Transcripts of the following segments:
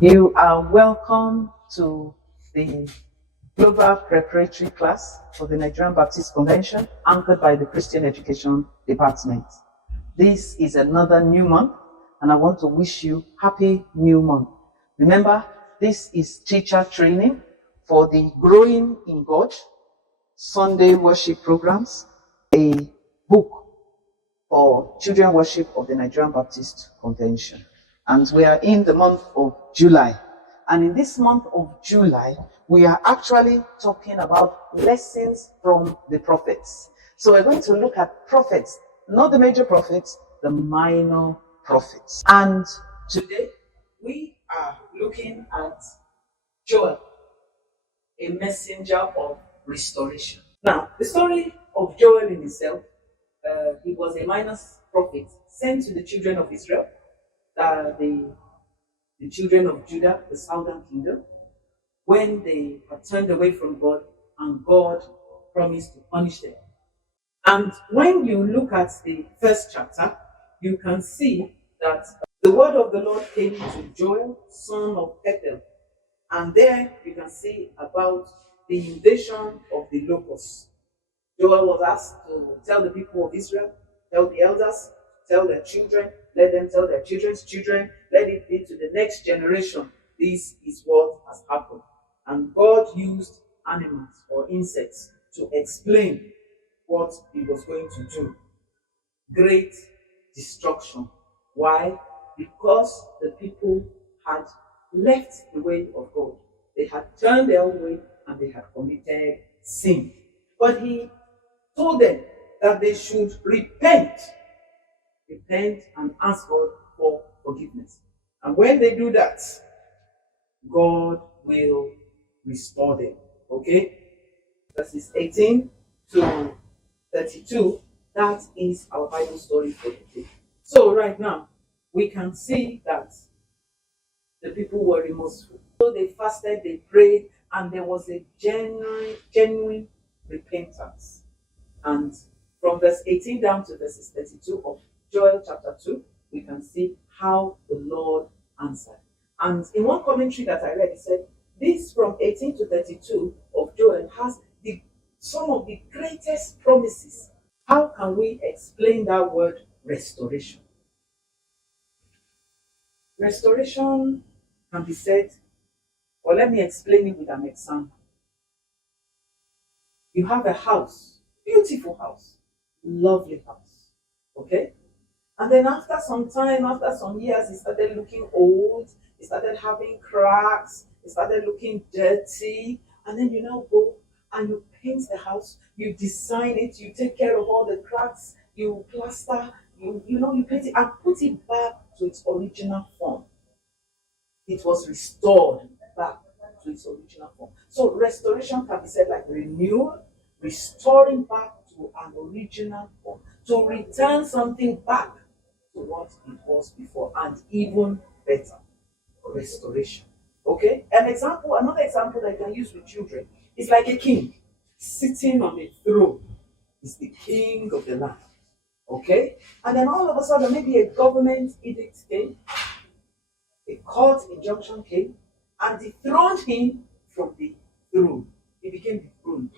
You are welcome to the Global Preparatory Class for the Nigerian Baptist Convention, anchored by the Christian Education Department. This is another new month, and I want to wish you happy new month. Remember, this is teacher training for the Growing in God Sunday worship programs, a book for children worship of the Nigerian Baptist Convention. And we are in the month of July. And in this month of July, we are actually talking about lessons from the prophets. So we're going to look at prophets, not the major prophets, the minor prophets. And today, we are looking at Joel, a messenger of restoration. Now, the story of Joel in itself, he was a minor prophet sent to the children of Israel, the children of Judah, the southern kingdom, when they had turned away from God and God promised to punish them. And when you look at the first chapter, you can see that the word of the Lord came to Joel, son of Pethuel. And there you can see about the invasion of the locusts. Joel was asked to tell the people of Israel, tell the elders, tell their children, let them tell their children's children, let it be to the next generation. This is what has happened. And God used animals or insects to explain what he was going to do. Great destruction. Why? Because the people had left the way of God. They had turned their own way and they had committed sin. But he told them that they should repent and ask God for forgiveness. And when they do that, God will restore them. Okay? Verses 18 to 32, that is our Bible story for today. So right now, we can see that the people were remorseful. So they fasted, they prayed, and there was a genuine repentance. And from verse 18 down to verses 32 of Joel chapter 2, we can see how the Lord answered. And in one commentary that I read, it said, this from 18 to 32 of Joel has some of the greatest promises. How can we explain that word restoration? Restoration can be said, or let me explain it with an example. You have a house, beautiful house, lovely house, okay? And then after some time, after some years, it started looking old, it started having cracks, it started looking dirty, and then you now go and you paint the house, you design it, you take care of all the cracks, you plaster, you paint it and put it back to its original form. It was restored back to its original form. So restoration can be said like renewal, restoring back to an original form, to return something back to what it was before, and even better, restoration. Okay? Another example that I can use with children is like a king sitting on a throne. Is the king of the land. Okay? And then all of a sudden, maybe a government edict came, a court injunction came, and dethroned him from the throne. He became dethroned.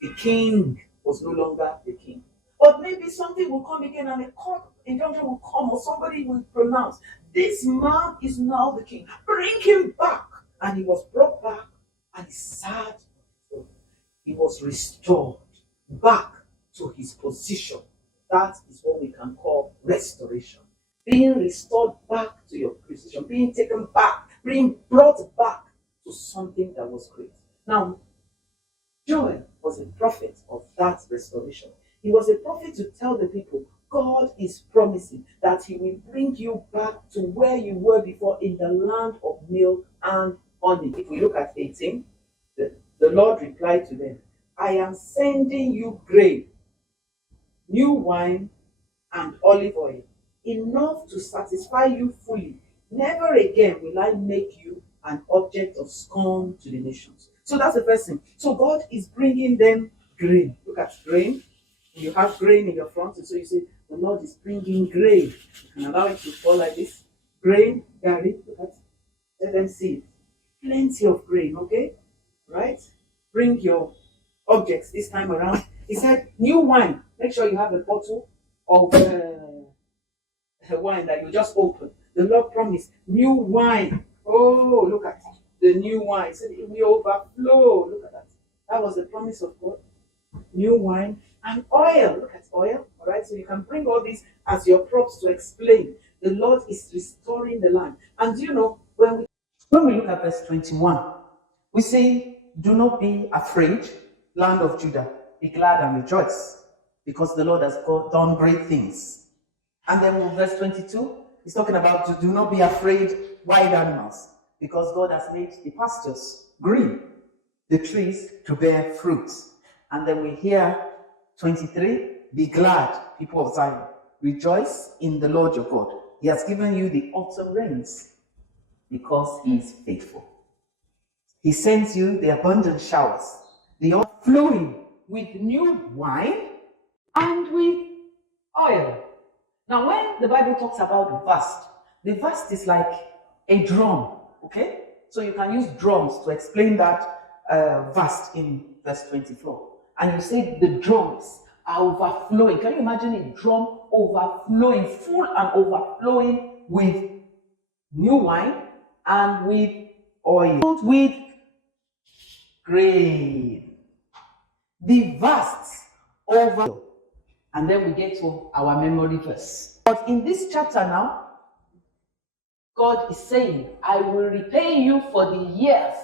The king was no longer the king. But maybe something will come again and a court injunction will come or somebody will pronounce, this man is now the king. Bring him back. And he was brought back and he sat. He was restored back to his position. That is what we can call restoration. Being restored back to your position, being taken back, being brought back to something that was great. Now, Joel was a prophet of that restoration. He was a prophet to tell the people, God is promising that he will bring you back to where you were before in the land of milk and honey. If we look at 18, the Lord replied to them, I am sending you grain, new wine, and olive oil, enough to satisfy you fully. Never again will I make you an object of scorn to the nations. So that's the first thing. So God is bringing them grain. Look at grain. You have grain in your front, and so you say, the Lord is bringing grain. You can allow it to fall like this. Grain, Gary, look at them see it. Plenty of grain, okay? Right? Bring your objects this time around. He said, new wine. Make sure you have a bottle of wine that you just open. The Lord promised new wine. Oh, look at it. The new wine. He said it will overflow. Look at that. That was the promise of God. New wine and oil. Look at oil. All right. So you can bring all these as your props to explain. The Lord is restoring the land. And you know, when we look at verse 21, we say, do not be afraid, land of Judah. Be glad and rejoice, because the Lord has done great things. And then in verse 22, he's talking about do not be afraid, wild animals, because God has made the pastures green, the trees to bear fruits. And then we hear 23, be glad, people of Zion. Rejoice in the Lord your God. He has given you the autumn rains, because he is faithful. He sends you the abundant showers, the overflowing with new wine and with oil. Now, when the Bible talks about the vast is like a drum, okay? So you can use drums to explain that vast in verse 24. And you say the drums are overflowing. Can you imagine a drum overflowing, full and overflowing with new wine and with oil, with grain? The vast over. And then we get to our memory verse. But in this chapter now, God is saying, I will repay you for the years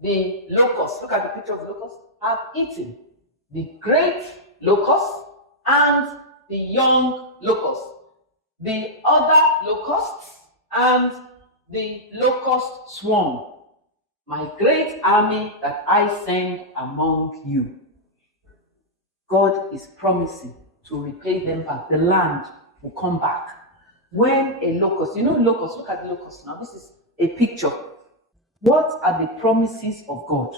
the locusts, look at the picture of locusts, have eaten. The great locust and the young locust. The other locusts and the locust swarm. My great army that I send among you. God is promising to repay them back. The land will come back. When a locust, you know locusts, look at the locust now. This is a picture. What are the promises of God?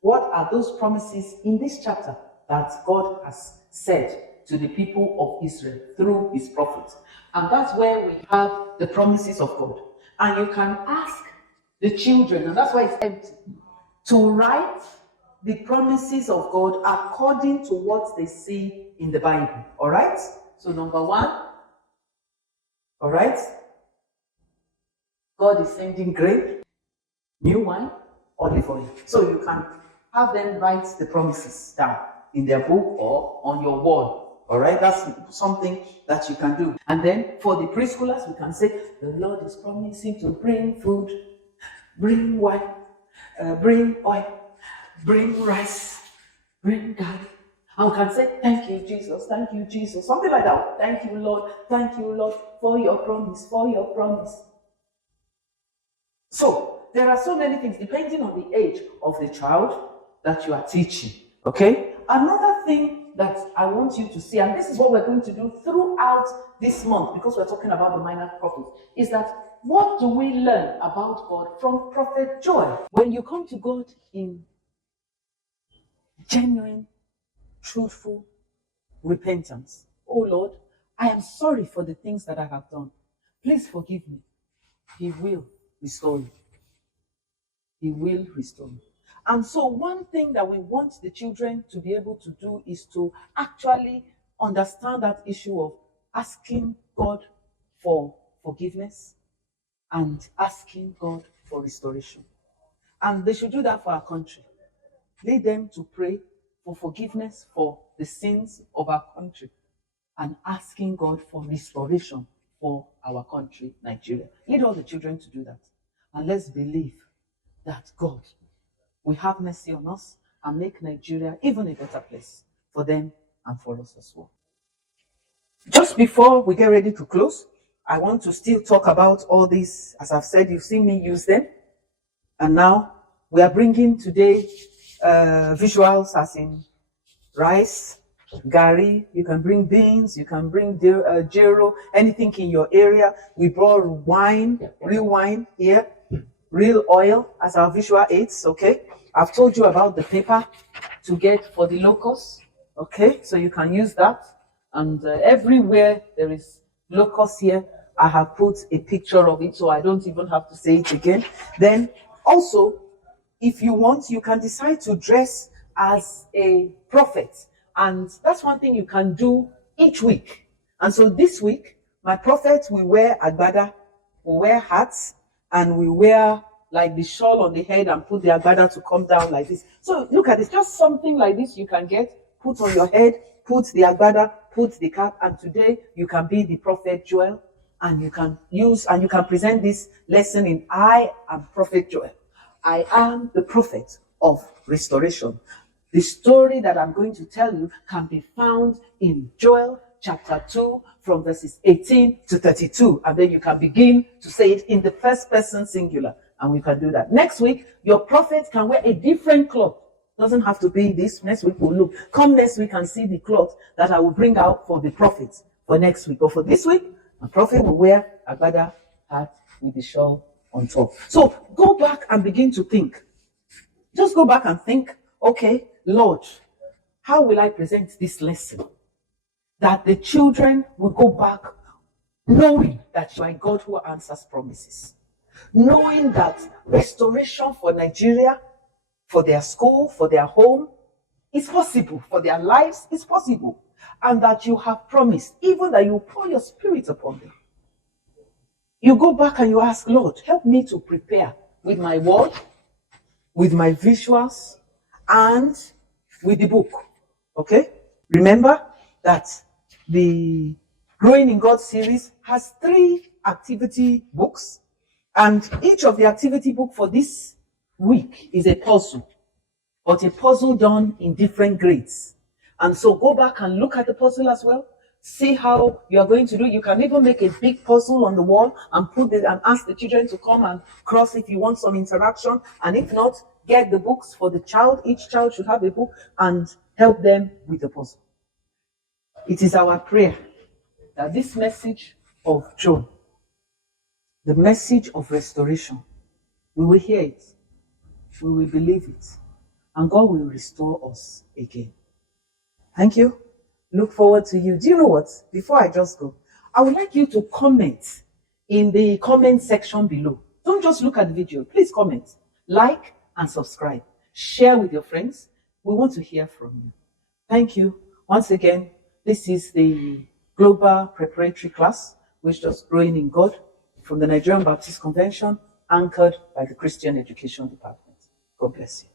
What are those promises in this chapter that God has said to the people of Israel through his prophets? And that's where we have the promises of God. And you can ask the children, and that's why it's empty, to write the promises of God according to what they see in the Bible. All right? So number one, all right? God is sending grain, new wine, olive oil. So you can have them write the promises down in their book or on your wall. All right? That's something that you can do. And then for the preschoolers, we can say, the Lord is promising to bring food, bring wine, bring oil, bring rice, bring garlic. And we can say, thank you, Jesus, thank you, Jesus. Something like that. Thank you, Lord, for your promise, for your promise. So, there are so many things, depending on the age of the child, that you are teaching. Okay? Another thing that I want you to see, and this is what we're going to do throughout this month, because we're talking about the minor prophets, is that what do we learn about God from Prophet Joel? When you come to God in genuine, truthful repentance. Oh Lord, I am sorry for the things that I have done. Please forgive me. He will restore you. He will restore you. And so one thing that we want the children to be able to do is to actually understand that issue of asking God for forgiveness and asking God for restoration. And they should do that for our country. Lead them to pray for forgiveness for the sins of our country and asking God for restoration for our country, Nigeria. Lead all the children to do that. And let's believe that God will have mercy on us and make Nigeria even a better place for them and for us as well. Just before we get ready to close, I want to still talk about all these. As I've said, you've seen me use them. And now we are bringing today visuals as in rice, gari, you can bring beans, you can bring gero, anything in your area. We brought wine, real wine here, real oil as our visual aids, okay? I've told you about the paper to get for the locusts, okay? So you can use that. And everywhere there is locusts here, I have put a picture of it, so I don't even have to say it again. Then also, if you want, you can decide to dress as a prophet. And that's one thing you can do each week. And so this week, my prophet will wear agbada, will wear hats, and we wear like the shawl on the head and put the agbada to come down like this. So look at this, just something like this you can get, put on your head, put the agbada, put the cap, and today you can be the prophet Joel, and you can present this lesson in I am Prophet Joel. I am the prophet of restoration. The story that I'm going to tell you can be found in Joel chapter 2 from verses 18 to 32. And then you can begin to say it in the first person singular. And we can do that. Next week, your prophet can wear a different cloth. Doesn't have to be this. Next week we'll look. Come next week and see the cloth that I will bring out for the prophets for next week. But for this week, my prophet will wear a agbada hat with the shawl on top. So go back and begin to think. Just go back and think, okay, Lord, how will I present this lesson? That the children will go back knowing that you are a God who answers promises. Knowing that restoration for Nigeria, for their school, for their home, is possible. For their lives, is possible. And that you have promised, even that you pour your spirit upon them. You go back and you ask, Lord, help me to prepare with my word, with my visuals, and with the book. Okay? Remember that the Growing in God series has 3 activity books, and each of the activity book for this week is a puzzle, but a puzzle done in different grades. And so go back and look at the puzzle as well. See how you are going to do. You can even make a big puzzle on the wall and put it and ask the children to come and cross if you want some interaction. And if not, get the books for the child. Each child should have a book and help them with the puzzle. It is our prayer that this message of joy, the message of restoration, we will hear it, we will believe it, and God will restore us again. Thank you. Look forward to you. Do you know what? Before I just go, I would like you to comment in the comment section below. Don't just look at the video. Please comment, like, and subscribe. Share with your friends. We want to hear from you. Thank you. Once again, this is the Global Preparatory Class, which is Growing in God, from the Nigerian Baptist Convention, anchored by the Christian Education Department. God bless you.